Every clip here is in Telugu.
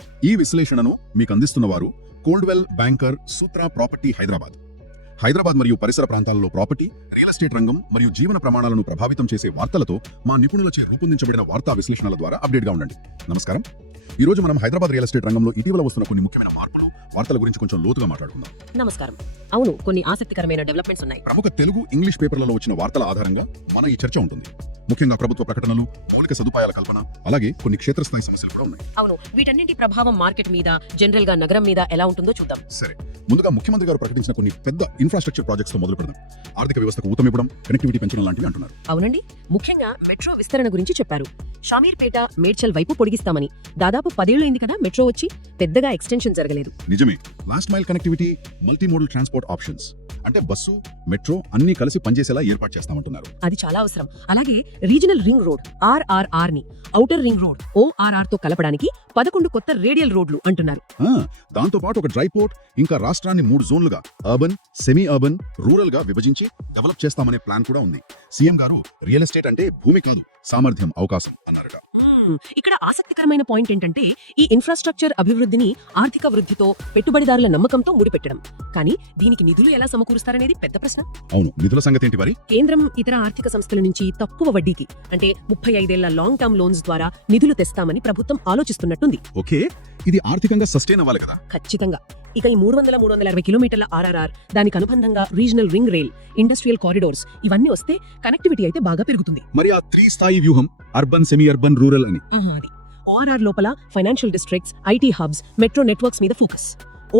ఈ విశ్లేషణను మీకు అందిస్తున్న వారు Coldwell banker Sutra property Hyderabad మరియు పరిసర ప్రాంతాలలో ప్రాపర్టీ రియల్ ఎస్టేట్ రంగం మరియు జీవన ప్రమాణాలను ప్రభావితం చేసే వార్తలతో మా నిపుణులచే రూపొందించబడిన వార్తా విశ్లేషణల ద్వారా అప్డేట్గా ఉండండి. నమస్కారం. ఈ రోజు మనం హైదరాబాద్ రియల్ ఎస్టేట్ రంగంలో ఇటీవల వస్తున్న కొన్ని ముఖ్యమైన మార్పులు వార్తల గురించి కొంచెం లోతుగా మాట్లాడుకుందాం. నమస్కారం. అవును, కొన్ని ఆసక్తికరమైన డెవలప్మెంట్స్ ఉన్నాయి. ప్రముఖ తెలుగు ఇంగ్లీష్ పేపర్లలో వచ్చిన వార్తల ఆధారంగా మన ఈ చర్చ ఉంటుంది. ముఖ్యంగా ప్రభుత్వ ప్రకటనలు, మౌలిక సదుపాయాల కల్పన, అలాగే కొన్ని క్షేత్రస్థాయి సమస్యలు కూడా ఉన్నాయి. అవును, వీటన్నింటి ప్రభావం మార్కెట్ మీద, జనరల్ గా నగరం మీద ఎలా ఉంటుందో చూద్దాం. సరే, ముందుగా ముఖ్యమంత్రి గారు ప్రకటించిన కొన్ని పెద్ద ఇన్ఫ్రాస్ట్రక్చర్ ప్రాజెక్ట్స్ తో మొదలు పెడదాం. ఆర్థిక వ్యవస్థకు ఊతమివ్వడం, కనెక్టివిటీ పెంచడం లాంటివి అంటున్నారు. అవునండి, ముఖ్యంగా మెట్రో విస్తరణ గురించి చెప్పారు. షామీర్పేట, మేడ్చల్ వైపు పొడిగిస్తామని. దాదాపు 10 ఏళ్లైంది కదా మెట్రో వచ్చి, పెద్దగా ఎక్స్టెన్షన్ జరగలేదు. నిజమే. Last mile connectivity, multi modal transport options అంటే బస్సు, మెట్రో అన్ని కలిసి పనిచేసేలా ఏర్పాటు చేస్తామంటున్నారు. అది చాలా అవసరం. అలాగే రీజనల్ రింగ్ రోడ్ RRR ని ఔటర్ రింగ్ రోడ్ ORR తో కలపడానికి 11 కొత్త రేడియల్ రోడ్లు అంటున్నారు. దాంతో పాటు ఒక డ్రై పోర్ట్, ఇంకా రాష్ట్రాన్ని 3 జోన్లుగా అర్బన్, సెమీ అర్బన్, రూరల్ గా విభజించి డెవలప్ చేస్తామనే ప్లాన్ కూడా ఉంది. సీఎం గారు రియల్ ఎస్టేట్ అంటే భూమి కాదు, సామర్థ్యం, అవకాశం అన్నారట. ఇక్కడ ఆసక్తికరమైన పాయింట్ ఏంటంటే, ఈ ఇన్ఫ్రాస్ట్రక్చర్ అభివృద్ధిని ఆర్థిక వృద్ధితో, పెట్టుబడిదారుల నమ్మకంతో ముడిపెట్టడం. కానీ దీనికి నిధులు ఎలా సమకూరుస్తారనేది పెద్ద ప్రశ్న. అవును, నిధుల సంగతి ఏంటి మరి? కేంద్రం ఇతర ఆర్థిక సంస్థల నుంచి తక్కువ వడ్డీకి అంటే 35 ఏళ్ల లాంగ్ టర్మ్ లోన్స్ ద్వారా నిధులు తెస్తామని ప్రభుత్వం ఆలోచిస్తున్నట్టుంది. ఓకే, ఇది ఆర్థికంగా సస్టైన్ అవ్వాలి కదా? ఖచ్చితంగా. ఇక ఈ 300-360 కిలోమీటర్ల RRR, దానికి అనుబంధంగా regional ring rail, industrial corridors ఇవన్నీ వస్తే కనెక్టివిటీ అయితే బాగా పెరుగుతుంది. మరి ఆ 3 స్థాయి వ్యూహం అర్బన్, సెమీ అర్బన్, రూరల్ అని అది ORR లోపల financial districts, IT hubs, metro networks మీద ఫోకస్.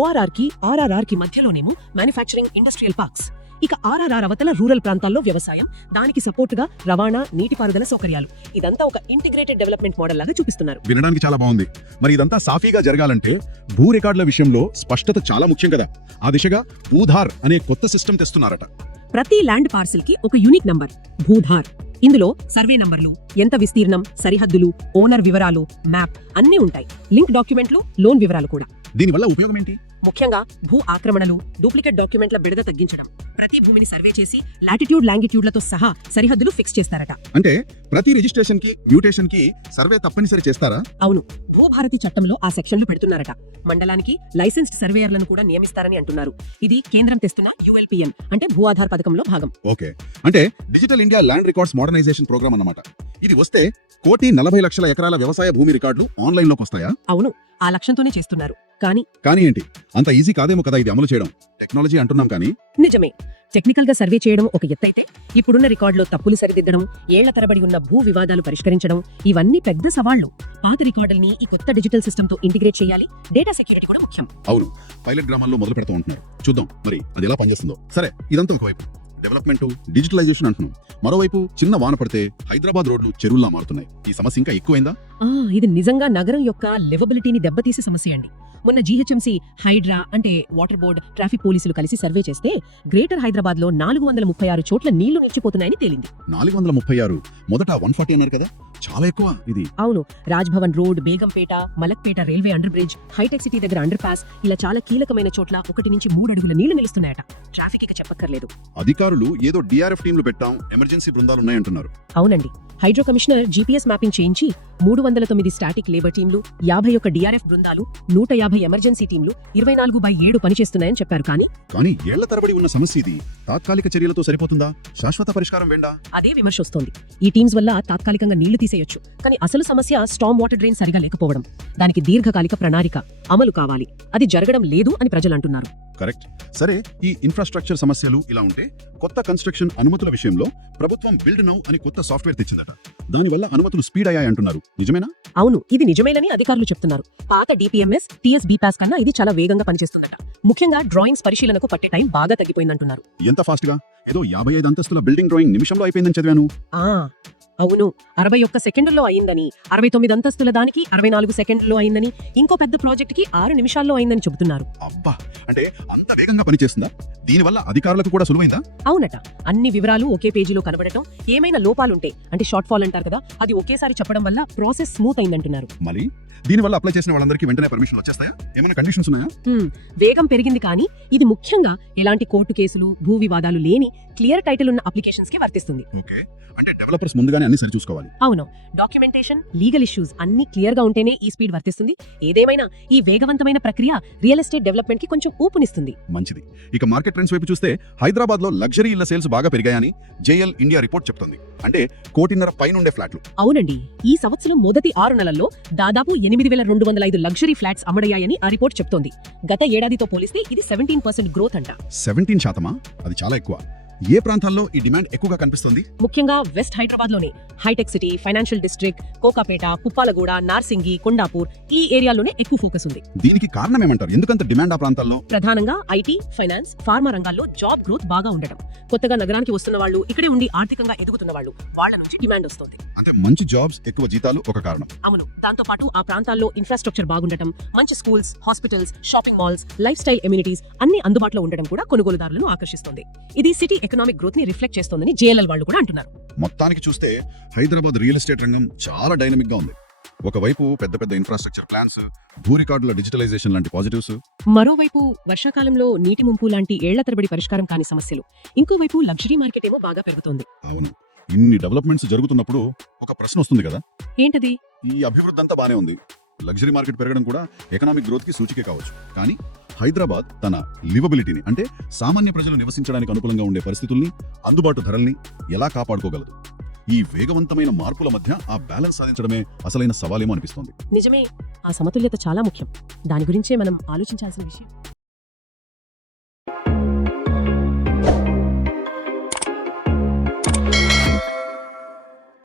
ORR కి RRR కి మధ్యలోనేమో మ్యానుఫ్యాక్చరింగ్, ఇండస్ట్రియల్ పార్క్స్. ఇక RRR అవతల రూరల్ ప్రాంతాల్లో వ్యవసాయం, దానికి సపోర్టుగా రవాణా, నీటిపారుదల సౌకర్యాలు. ఇదంతా ఒక ఇంటిగ్రేటెడ్ డెవలప్మెంట్ మోడల్ లాగా చూపిస్తున్నారు. వినడానికి చాలా బాగుంది. మరి ఇదంతా సాఫీగా జరగాలంటే భూ రికార్డుల విషయంలో స్పష్టత చాలా ముఖ్యం కదా. ఆ దిశగా భూధార్ అనే కొత్త సిస్టమ్ తెస్తున్నారట. ప్రతి ల్యాండ్ పార్సిల్ కి ఒక యూనిక్ నంబర్, భూధార్. ఇందులో సర్వే నంబర్లు, ఎంత విస్తీర్ణం, సరిహద్దులు, ఓనర్ వివరాలు, మ్యాప్ అన్నీ ఉంటాయి. లింక్ డాక్యుమెంట్లు, లోన్ వివరాలు కూడా. దీనివల్ల ఉపయోగం ఏంటి? ముఖ్యంగా భూ ఆక్రమణలు, డూప్లికేట్ డాక్యుమెంట్ల బెడద తగ్గించడం. ప్రతి భూమిని సర్వే చేసి లాటిట్యూడ్, లాంగిట్యూడ్లతో సహా సరిహద్దులు ఫిక్స్ చేస్తారట. అంటే ప్రతి రిజిస్ట్రేషన్ కి, మ్యూటేషన్ కి సర్వే తప్పనిసరి చేస్తారా? అవును, భూభారతి చట్టంలో ఆ సెక్షన్లు పెడుతున్నారట. మండలానికి లైసెన్స్డ్ సర్వేయర్లను కూడా నియమిస్తారని అంటున్నారు. ఇది కేంద్రం తెస్తున్న ULPN అంటే భూ ఆధార్ పథకంలో భాగం. ఓకే, అంటే digital India land records modernisation programme అన్నమాట. ఇది వస్తే 1,40,00,000 ఎకరాల వ్యవసాయ భూమి రికార్డులు ఆన్లైన్ లోకి వస్తాయా? అవును, ఆ లక్ష్యంతోనే చేస్తున్నారు. కానీ ఏంటి, అంత ఈజీ కాదేమో కదా ఇది అమలు చేయడం. టెక్నాలజీ అంటున్నాం కానీ. నిజమే. టెక్నికల్ గా సర్వే చేయడం ఒక ఎత్తైతే, ఇప్పుడున్న రికార్డులో తప్పులు సరిదిద్దడం, ఏళ్ల తరబడి ఉన్న భూ వివాదాలు పరిష్కరించడం, ఇవన్నీ పెద్ద సవాళ్లు. పాత రికార్డుల్ని ఈ కొత్త డిజిటల్ సిస్టమ్ తో ఇంటిగ్రేట్ చేయాలి. డేటా సెక్యూరిటీ కూడా ముఖ్యం. అవును, పైలట్ గ్రామాల్లో మొదలు పెడతా ఉంటున్నారు. చూద్దాం మరి అది ఎలా పనిచేస్తుందో. సరే, ఇదంతా ఒకవైపు డెవలప్మెంట్, డిజిటలైజేషన్ అంటున్నాం. మరోవైపు చిన్న వాన పడితే హైదరాబాద్ రోడ్లు చెరువుల్లా మారుతున్నాయి. ఈ సమస్య ఇంకా ఎక్కువైందా? ఇది నిజంగా నగరం యొక్క లివబిలిటీని దెబ్బతీసే సమస్య అండి. మొన్న GHMC, హైడ్రా అంటే వాటర్ బోర్డ్, ట్రాఫిక్ పోలీసులు కలిసి సర్వే చేస్తే గ్రేటర్ హైదరాబాద్ లో 436 చోట్ల నీళ్లు నిలిచిపోతున్నాయని తేలింది. 436? మొదట 140 అన్నారు కదా, చాలా ఎక్కువ ఇది. అవును, Raj Bhavan road, Begumpet, Malakpet railway under bridge, Hitec City దగ్గర అండర్ పాస్, ఇలా చాలా కీలకమైన చోట్ల 1 నుంచి 3 అడుగుల నీళ్లు నిలుస్తున్నాయట. ట్రాఫిక్ ఇక చెప్పక్కర్లేదు. అధికారులు ఏదో DRF టీంలు పెట్టాం, ఎమర్జెన్సీ బృందాలు ఉన్నాయంటున్నారు. అవునండి, హైడ్రో కమిషనర్ GPS మ్యాపింగ్ చేయించి 309 స్టాటిక్ లేబర్ టీంలు, 51 DRF బృందాలు, 150 ఎమర్జెన్సీ టీంలు 24/7 పనిచేస్తున్నాయని చెప్పారు. కానీ ఏళ్ల తరబడి ఉన్న సమస్య ఇది. తాత్కాలిక చర్యలతో సరిపోతుందా? శాశ్వత పరిష్కారం వేండా? అదే విమర్శ వస్తోంది. ఈ టీమ్స్ వల్ల తాత్కాలికంగా నీళ్లు తీసేయొచ్చు, కానీ అసలు సమస్య స్టార్మ్ వాటర్ డ్రైన్ సరిగా లేకపోవడం. దానికి దీర్ఘకాలిక ప్రణాళిక అమలు కావాలి. అది జరగడం లేదు అని ప్రజలు అంటున్నారు. కరెక్ట్. సరే, ఈ ఇన్ఫ్రాస్ట్రక్చర్ సమస్యలు ఇలా ఉంటే కొత్త కన్స్ట్రక్షన్ అనుమతుల విషయంలో ప్రభుత్వం బిల్డ్ నౌ అని కొత్త సాఫ్ట్వేర్ తెచ్చిందట. దానివల్ల అనుమతులు స్పీడ్ అయ్యాయి అంటున్నారు. నిజమేనా? అవును, ఇది నిజమేనని అధికారులు చెప్తున్నారు. పాత DPMS, TS BPAS కన్నా ఇది చాలా వేగంగా పనిచేస్తుందట. ముఖ్యంగా డ్రాయింగ్స్ పరిశీలనకు పట్టే టైం బాగా తగ్గిపోయిందంటున్నారు. ఎంత ఫాస్ట్ గా? ఏదో 55 అంతస్తుల బిల్డింగ్ డ్రాయింగ్ నిమిషంలో అయిపోయిందని చదివాను. అవును, 61 సెకండ్లలో అయిందని, 69 అంతస్తుల దానికి 64 సెకండ్లలో అయిందని, ఇంకో పెద్ద ప్రాజెక్ట్ కి 6 నిమిషాల్లో అయిందని చెబుతున్నారు. అబ్బా, అంటే అంత వేగంగా పనిచేస్తుందా? దీనివల్ల అధికారులకు కూడా సులువైందా? అవునట. అన్ని వివరాలు ఒకే పేజీలో కనబడటం, ఏమైనా లోపాలుంటే అంటే షార్ట్ ఫాల్ అంటారు కదా, అది ఒకేసారి చెప్పడం వల్ల ప్రాసెస్ స్మూత్ అయిందంటున్నారు. మరి దీనివల్ల అప్లై చేసిన వాళ్ళందరికీ వెంటనే పర్మిషన్ వచ్చేస్తాయా? ఏమైనా కండిషన్స్ ఉన్నాయా? వేగం పెరిగింది, కానీ ఇది ముఖ్యంగా ఎలాంటి కోర్టు కేసులు, భూ వివాదాలు లేని క్లియర్ టైటిల్ ఉన్న అప్లికేషన్స్ కి వర్తిస్తుంది. ఓకే, అంటే డెవలపర్స్ ముందుగానే అన్ని సరిచూసుకోవాలి. అవును, డాక్యుమెంటేషన్, లీగల్ ఇష్యూస్ అన్ని క్లియర్ గా ఉంటేనే ఈ స్పీడ్ వర్తిస్తుంది. ఏదేమైనా ఈ వేగవంతమైన ప్రక్రియ రియల్ ఎస్టేట్ డెవలప్మెంట్ కి కొంచెం ఊపునిస్తుంది. మంచిది. ఇక మార్కెట్ ట్రెండ్స్ వైపు చూస్తే హైదరాబాద్ లో లగ్జరీ ఇళ్ల సేల్స్ బాగా పెరిగాయని జేఎల్ ఇండియా రిపోర్ట్ చెప్తుంది. అంటే 1.5 కోటి పైనుండే ఫ్లాట్లు. అవునండి, ఈ సంవత్సరం మొదటి 6 నెలల్లో దాదాపు 8,205 లగ్జరీ ఫ్లాట్స్ అమ్మడయ్యాయని ఆ రిపోర్ట్ చెప్తోంది. గత ఏడాదితో పోలిస్తే ఇది 17% గ్రోత్ అంట. 17%? అది చాలా ఎక్కువ. ఏ ప్రాంతాల్లో ఈ డిమాండ్ ఎక్కువగా కనిపిస్తుంది? ముఖ్యంగా వెస్ట్ హైదరాబాద్ లోనే Hitec City, financial district, Kokapet, Puppalaguda, Narsingi, Kondapur ఈ ఏరియాలోనే ఎక్కువ ఫోకస్ ఉంది. దీనికి కారణం ఏమంటారు? ఎందుకంత డిమాండ్ ఆ ప్రాంతాల్లో? ప్రధానంగా ఐటీ, ఫైనాన్స్, ఫార్మా రంగాల్లో జాబ్ గ్రోత్ బాగా ఉండడం, కొత్తగా నగరానికి వస్తున్న వాళ్ళు, ఇక్కడే ఉండి ఆర్థికంగా ఎదుగుతున్న వాళ్ళు, వాళ్ళ నుంచి డిమాండ్ వస్తుంది. అంటే మంచి జాబ్స్, ఎక్కువ జీతాలు ఒక కారణం. అవును, దాంతో పాటు ఆ ప్రాంతాల్లో ఇన్ఫ్రాస్ట్రక్చర్ బాగుండటం, మంచి schools, hospitals, shopping malls, life style amenities అన్ని అందుబాటులో ఉండడం కూడా కొనుగోలుదారులను ఆకర్షిస్తుంది. ఇది సిటీ ఎకనామిక్ గ్రోత్ ని రిఫ్లెక్ట్ చేస్తోందని జేఎల్ఎల్ వాళ్ళు కూడా అంటున్నారు. మొత్తానికి చూస్తే హైదరాబాద్ రియల్ ఎస్టేట్ రంగం చాలా డైనమిక్ గా ఉంది. ఒకవైపు పెద్ద పెద్ద ఇన్ఫ్రాస్ట్రక్చర్ ప్లాన్స్, భూ రికార్డుల డిజిటలైజేషన్ లాంటి పాజిటివ్స్, మరోవైపు వర్షాకాలంలో నీటి ముంపు లాంటి ఏళ్ల తరబడి పరిష్కారం కాని సమస్యలు, ఇంకోవైపు లగ్జరీ మార్కెట్ ఏమో బాగా పెరుగుతోంది. అవును, ఇన్ని డెవలప్మెంట్స్ జరుగుతున్నప్పుడు ఒక ప్రశ్న వస్తుంది కదా, ఏంటది? ఈ అభివృద్ధి అంతా బానే ఉంది, లగ్జరీ మార్కెట్ పెరగడం కూడా ఎకనామిక్ గ్రోత్ కి సూచికే కావచ్చు, కానీ హైదరాబాద్ తన లివబిలిటీని, అంటే సామాన్య ప్రజలు నివసించడానికి అనుకూలంగా ఉండే పరిస్థితుల్ని, అందుబాటు ధరల్ని ఎలా కాపాడుకోగలదు? ఈ వేగవంతమైన మార్పుల మధ్య ఆ బ్యాలెన్స్ సాధించడమే అసలైన సవాలేమో అనిపిస్తోంది. నిజమే, ఆ సమతుల్యత చాలా ముఖ్యం. దాని గురించే మనం ఆలోచించాల్సిన విషయం.